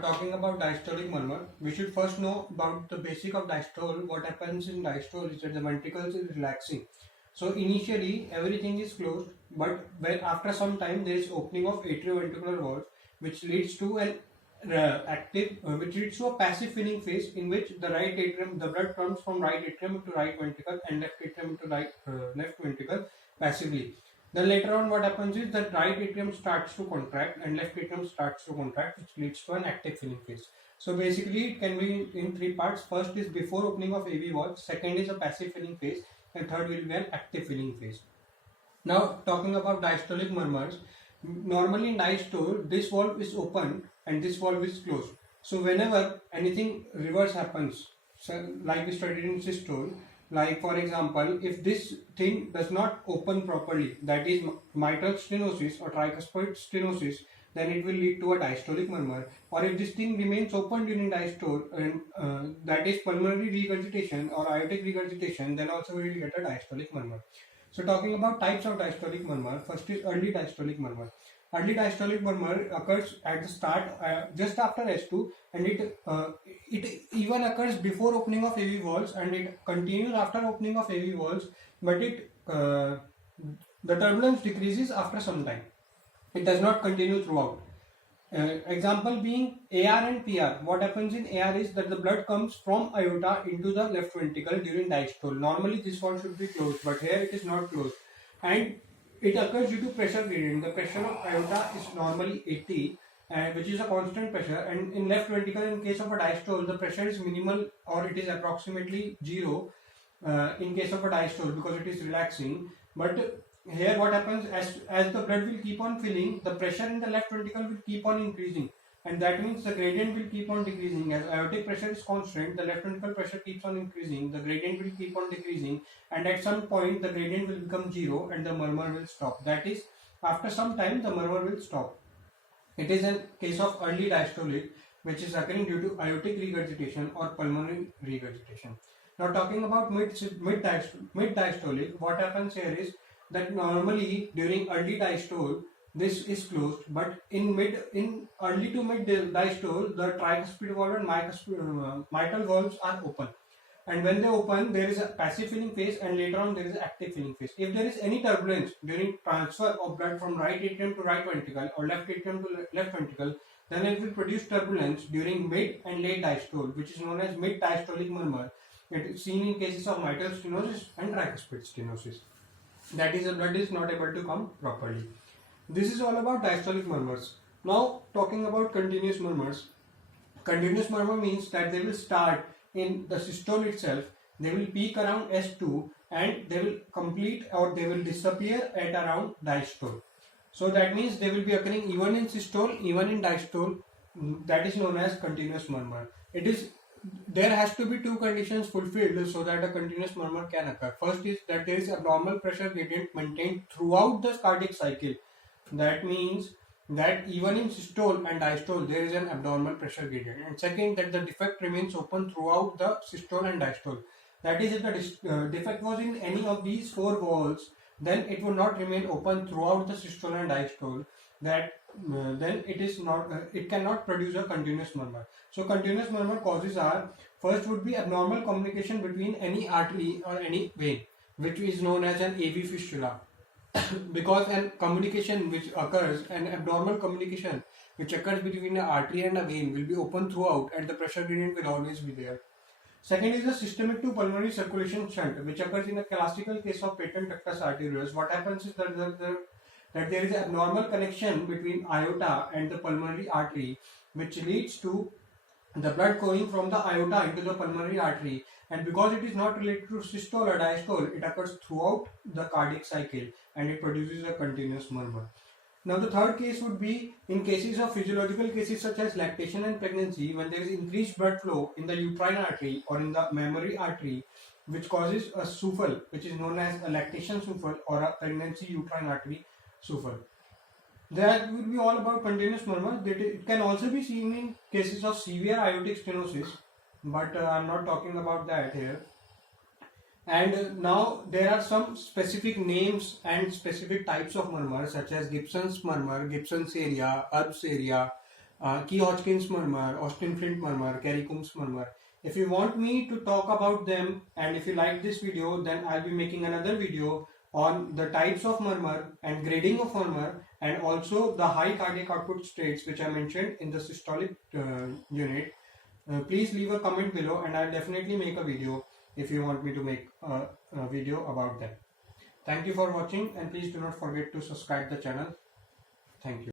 talking about diastolic murmur, we should first know about the basic of diastole. What happens in diastole is that the ventricles is relaxing. So initially everything is closed, but when after some time there is opening of atrioventricular valves, which leads to an which leads to a passive filling phase in which the right atrium, the blood comes from right atrium to right ventricle and left atrium to left ventricle passively. Then later on what happens is that right atrium starts to contract and left atrium starts to contract, which leads to an active filling phase. So basically it can be in three parts. First is before opening of AV valve, second is a passive filling phase, and third will be an active filling phase. Now talking about diastolic murmurs, normally in diastole this valve is open and this valve is closed. So whenever anything reverse happens, so like we studied in systole, like for example, if this thing does not open properly, that is mitral stenosis or tricuspid stenosis, then it will lead to a diastolic murmur. Or if this thing remains open during diastole, and that is pulmonary regurgitation or aortic regurgitation, then also we will get a diastolic murmur. So talking about types of diastolic murmur, first is early diastolic murmur. Early diastolic murmur occurs at the start, just after S2, and it even occurs before opening of AV valves, and it continues after opening of AV valves, but the turbulence decreases after some time. It does not continue throughout. Example being AR and PR. What happens in AR is that the blood comes from aorta into the left ventricle during diastole. Normally this one should be closed, but here it is not closed, and it occurs due to pressure gradient. The pressure of aorta is normally 80, which is a constant pressure, and in left ventricle, in case of a diastole, the pressure is minimal or it is approximately 0 in case of a diastole because it is relaxing. But here what happens, as the blood will keep on filling, the pressure in the left ventricle will keep on increasing, and that means the gradient will keep on decreasing. As aortic pressure is constant, the left ventricle pressure keeps on increasing, the gradient will keep on decreasing, and at some point the gradient will become 0 and the murmur will stop. That is, after some time the murmur will stop. It is a case of early diastolic, which is occurring due to aortic regurgitation or pulmonary regurgitation. Now talking about mid diastolic, what happens here is that normally during early diastole this is closed, but in early to mid diastole the tricuspid valve and mitral valves are open, and when they open there is a passive filling phase and later on there is an active filling phase. If there is any turbulence during transfer of blood from right atrium to right ventricle or left atrium to left ventricle, then it will produce turbulence during mid and late diastole, which is known as mid diastolic murmur. It is seen in cases of mitral stenosis and tricuspid stenosis. That is, the blood is not able to come properly. This is all about diastolic murmurs. Now talking about continuous murmurs. Continuous murmur means that they will start in the systole itself, they will peak around S2 and they will complete or they will disappear at around diastole. So that means they will be occurring even in systole, even in diastole. That is known as continuous murmur. There has to be two conditions fulfilled so that a continuous murmur can occur. First is that there is abnormal pressure gradient maintained throughout the cardiac cycle. That means that even in systole and diastole there is an abnormal pressure gradient. And second, that the defect remains open throughout the systole and diastole. That is, if the defect was in any of these four valves, then it would not remain open throughout the systole and diastole. Then it cannot produce a continuous murmur. So continuous murmur causes are, first would be abnormal communication between any artery or any vein, which is known as an AV fistula. Because an communication which occurs, an abnormal communication which occurs between an artery and a vein will be open throughout and the pressure gradient will always be there. Second is the systemic to pulmonary circulation shunt, which occurs in a classical case of patent ductus arteriosus. What happens is that there is an abnormal connection between aorta and the pulmonary artery, which leads to the blood going from the aorta into the pulmonary artery, and because it is not related to systole or diastole, it occurs throughout the cardiac cycle and it produces a continuous murmur. Now the third case would be in cases of physiological cases such as lactation and pregnancy, when there is increased blood flow in the uterine artery or in the mammary artery, which causes a souffle, which is known as a lactation souffle or a pregnancy uterine artery souffle. That will be all about continuous murmur. It can also be seen in cases of severe aortic stenosis, but I am not talking about that here. And now there are some specific names and specific types of murmur, such as Gibson's murmur, Gibson's area, Erb's area, Key-Hodgkin's murmur, Austin-Flint murmur, Kerry-Coombs murmur. If you want me to talk about them, and if you like this video, then I'll be making another video on the types of murmur and grading of murmur, and also the high cardiac output states which I mentioned in the systolic unit. Please leave a comment below and I'll definitely make a video if you want me to make a video about them. Thank you for watching, and please do not forget to subscribe the channel. Thank you.